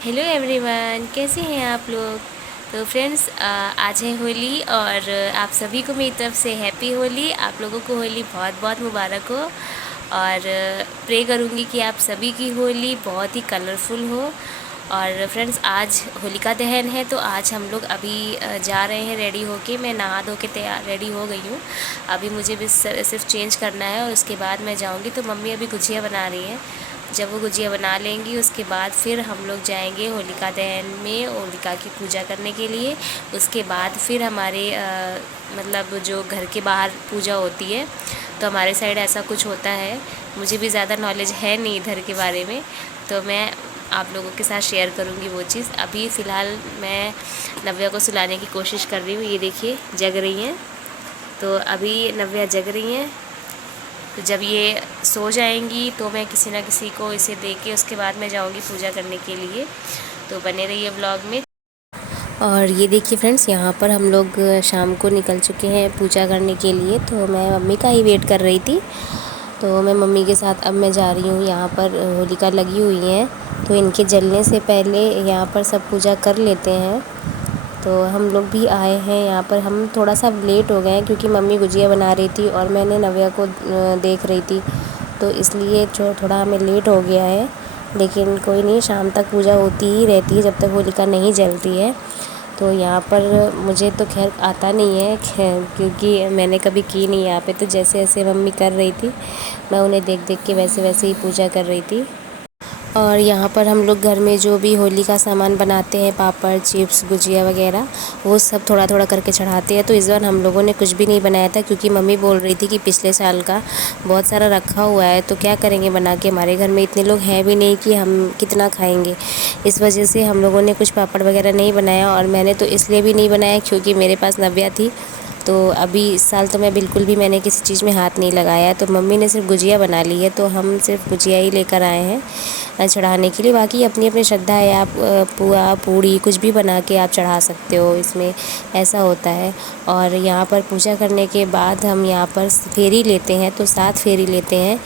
Hello everyone, कैसे हैं आप लोग। तो फ्रेंड्स, आज है होली और आप सभी को मेरी तरफ से हैप्पी होली। आप लोगों को होली बहुत बहुत मुबारक हो और प्रे करूँगी कि आप सभी की होली बहुत ही कलरफुल हो। और फ्रेंड्स, आज होलिका दहन है तो आज हम लोग अभी जा रहे हैं रेडी होके। मैं नहा धो के तैयार रेडी हो गई हूँ। अभी मुझे बस सिर्फ चेंज करना है और उसके बाद मैं जाऊँगी। तो मम्मी अभी गुजिया बना रही हैं। जब वो गुजिया बना लेंगी उसके बाद फिर हम लोग जाएंगे होलिका दहन में होलिका की पूजा करने के लिए। उसके बाद फिर हमारे मतलब जो घर के बाहर पूजा होती है तो हमारे साइड ऐसा कुछ होता है। मुझे भी ज़्यादा नॉलेज है नहीं इधर के बारे में, तो मैं आप लोगों के साथ शेयर करूंगी वो चीज़। अभी फ़िलहाल मैं नव्या को सुलाने की कोशिश कर रही हूँ। ये देखिए जग रही हैं, तो अभी नव्या जग रही हैं। तो जब ये सो जाएंगी तो मैं किसी ना किसी को इसे दे के उसके बाद मैं जाऊंगी पूजा करने के लिए। तो बने रहिए व्लॉग में। और ये देखिए फ्रेंड्स, यहाँ पर हम लोग शाम को निकल चुके हैं पूजा करने के लिए। तो मैं मम्मी का ही वेट कर रही थी। तो मैं मम्मी के साथ अब मैं जा रही हूँ। यहाँ पर होलिका लगी हुई हैं तो इनके जलने से पहले यहाँ पर सब पूजा कर लेते हैं। तो हम लोग भी आए हैं यहाँ पर। हम थोड़ा सा लेट हो गए हैं क्योंकि मम्मी गुजिया बना रही थी और मैंने नव्या को देख रही थी, तो इसलिए जो थोड़ा हमें लेट हो गया है। लेकिन कोई नहीं, शाम तक पूजा होती ही रहती है जब तक होलिका नहीं जलती है। तो यहाँ पर मुझे तो खैर आता नहीं है क्योंकि मैंने कभी की नहीं यहाँ पे। तो जैसे जैसे मम्मी कर रही थी मैं उन्हें देख देख के वैसे वैसे ही पूजा कर रही थी। और यहाँ पर हम लोग घर में जो भी होली का सामान बनाते हैं, पापड़, चिप्स, गुजिया वगैरह, वो सब थोड़ा थोड़ा करके चढ़ाते हैं। तो इस बार हम लोगों ने कुछ भी नहीं बनाया था क्योंकि मम्मी बोल रही थी कि पिछले साल का बहुत सारा रखा हुआ है तो क्या करेंगे बना के। हमारे घर में इतने लोग हैं भी नहीं कि हम कितना खाएंगे। इस वजह से हम लोगों ने कुछ पापड़ वगैरह नहीं बनाया। और मैंने तो इसलिए भी नहीं बनाया क्योंकि मेरे पास नव्या थी। तो अभी इस साल तो मैं बिल्कुल भी मैंने किसी चीज़ में हाथ नहीं लगाया। तो मम्मी ने सिर्फ गुजिया बना ली है तो हम सिर्फ गुजिया ही लेकर आए हैं चढ़ाने के लिए। बाकी अपनी अपनी श्रद्धा है, आप पुआ पूड़ी कुछ भी बना के आप चढ़ा सकते हो, इसमें ऐसा होता है। और यहाँ पर पूजा करने के बाद हम यहाँ पर फेरी लेते हैं, तो 7 फेरी लेते हैं।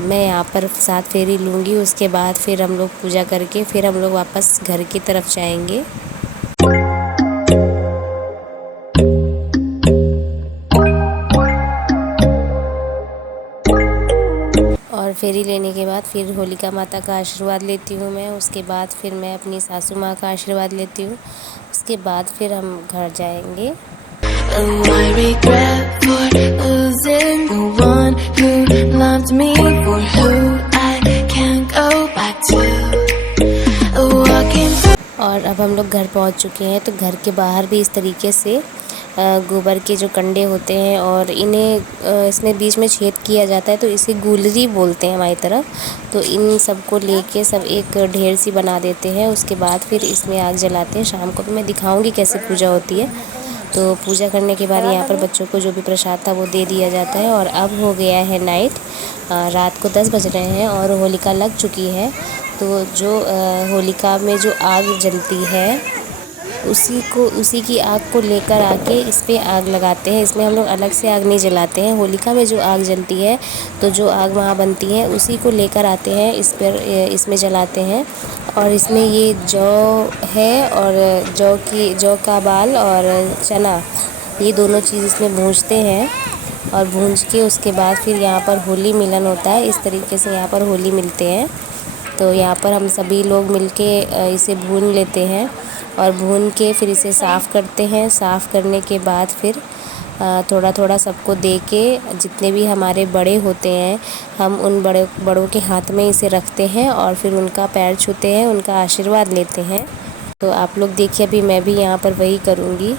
मैं यहाँ पर 7 फेरी लूँगी। उसके बाद फिर हम लोग पूजा करके फिर हम लोग वापस घर की तरफ जाएंगे। और फेरी लेने के बाद फिर होलिका माता का आशीर्वाद लेती हूँ मैं। उसके बाद फिर मैं अपनी सासू माँ का आशीर्वाद लेती हूँ। उसके बाद फिर हम घर जाएंगे। और अब हम लोग घर पहुँच चुके हैं। तो घर के बाहर भी इस तरीके से गोबर के जो कंडे होते हैं और इन्हें इसमें बीच में छेद किया जाता है, तो इसे गुलरी बोलते हैं हमारी तरफ। तो इन सबको लेके सब एक ढेर सी बना देते हैं। उसके बाद फिर इसमें आग जलाते हैं। शाम को भी मैं दिखाऊंगी कैसे पूजा होती है। तो पूजा करने के बाद यहाँ पर बच्चों को जो भी प्रसाद था वो दे दिया जाता है। और अब हो गया है नाइट, रात को 10 बज रहे हैं और होलिका लग चुकी है। तो जो होलिका में जो आग जलती है उसी की आग को लेकर आके इस पे आग लगाते हैं। इसमें हम लोग अलग से आग नहीं जलाते हैं। होलिका में जो आग जलती है तो जो आग वहाँ बनती है उसी को लेकर आते हैं इस पर, इसमें जलाते हैं। और इसमें ये जौ है और जौ का बाल और चना, ये दोनों चीज़ इसमें भूंजते हैं। और भूंज के उसके बाद फिर यहाँ पर होली मिलन होता है। इस तरीके से यहाँ पर होली मिलते हैं। तो यहाँ पर हम सभी लोग मिलके इसे भून लेते हैं और भून के फिर इसे साफ़ करते हैं। साफ़ करने के बाद फिर थोड़ा थोड़ा सबको दे के, जितने भी हमारे बड़े होते हैं हम उन बड़ों के हाथ में इसे रखते हैं और फिर उनका पैर छूते हैं, उनका आशीर्वाद लेते हैं। तो आप लोग देखिए, अभी मैं भी यहाँ पर वही करूँगी।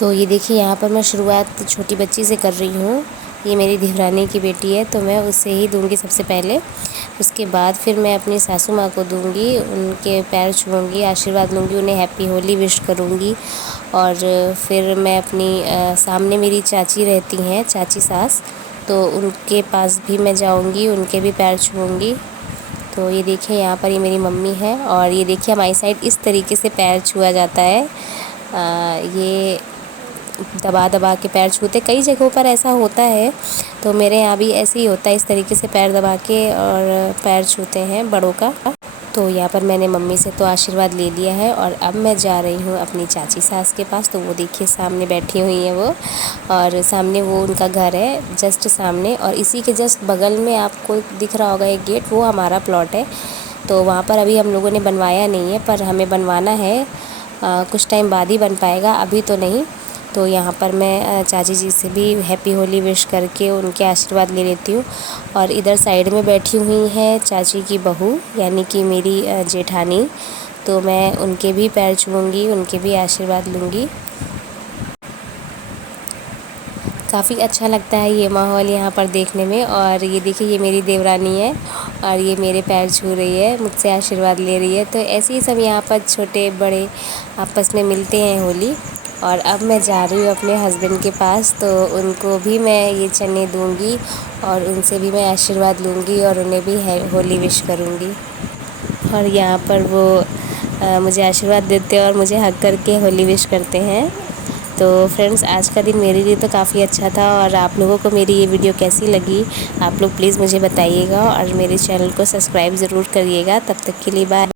तो ये देखिए, यहाँ पर मैं शुरुआत छोटी बच्ची से कर रही हूँ। ये मेरी देवरानी की बेटी है तो मैं उससे ही दूंगी सबसे पहले। उसके बाद फिर मैं अपनी सासू माँ को दूंगी, उनके पैर छूऊंगी, आशीर्वाद लूँगी, उन्हें हैप्पी होली विश करूँगी। और फिर मैं अपनी सामने मेरी चाची रहती हैं, चाची सास, तो उनके पास भी मैं जाऊँगी, उनके भी पैर छूऊंगी। तो ये देखिए, यहाँ पर ये मेरी मम्मी है। और ये देखिए हमारी साइड इस तरीके से पैर छुआ जाता है। ये दबा दबा के पैर छूते। कई जगहों पर ऐसा होता है, तो मेरे यहाँ भी ऐसे ही होता है, इस तरीके से पैर दबा के और पैर छूते हैं बड़ों का। तो यहाँ पर मैंने मम्मी से तो आशीर्वाद ले लिया है और अब मैं जा रही हूँ अपनी चाची सास के पास। तो वो देखिए सामने बैठी हुई है वो, और सामने वो उनका घर है जस्ट सामने, और इसी के जस्ट बगल में आपको दिख रहा होगा एक गेट, वो हमारा प्लॉट है। तो वहाँ पर अभी हम लोगों ने बनवाया नहीं है, पर हमें बनवाना है, कुछ टाइम बाद ही बन पाएगा, अभी तो नहीं। तो यहाँ पर मैं चाची जी से भी हैप्पी होली विश करके उनके आशीर्वाद ले लेती हूँ। और इधर साइड में बैठी हुई है चाची की बहू, यानी कि मेरी जेठानी। तो मैं उनके भी पैर छूऊंगी, उनके भी आशीर्वाद लूँगी। काफ़ी अच्छा लगता है ये माहौल यहाँ पर देखने में। और ये देखिए, ये मेरी देवरानी है और ये मेरे पैर छू रही है, मुझसे आशीर्वाद ले रही है। तो ऐसे ही सब यहाँ पर छोटे बड़े आपस में मिलते हैं होली। और अब मैं जा रही हूँ अपने हस्बैंड के पास, तो उनको भी मैं ये चने दूँगी और उनसे भी मैं आशीर्वाद लूँगी और उन्हें भी होली विश करूँगी। और यहाँ पर वो मुझे आशीर्वाद देते हैं और मुझे हग करके होली विश करते हैं। तो फ्रेंड्स, आज का दिन मेरे लिए तो काफ़ी अच्छा था। और आप लोगों को मेरी ये वीडियो कैसी लगी, आप लोग प्लीज़ मुझे बताइएगा और मेरे चैनल को सब्सक्राइब ज़रूर करिएगा। तब तक के लिए बाय।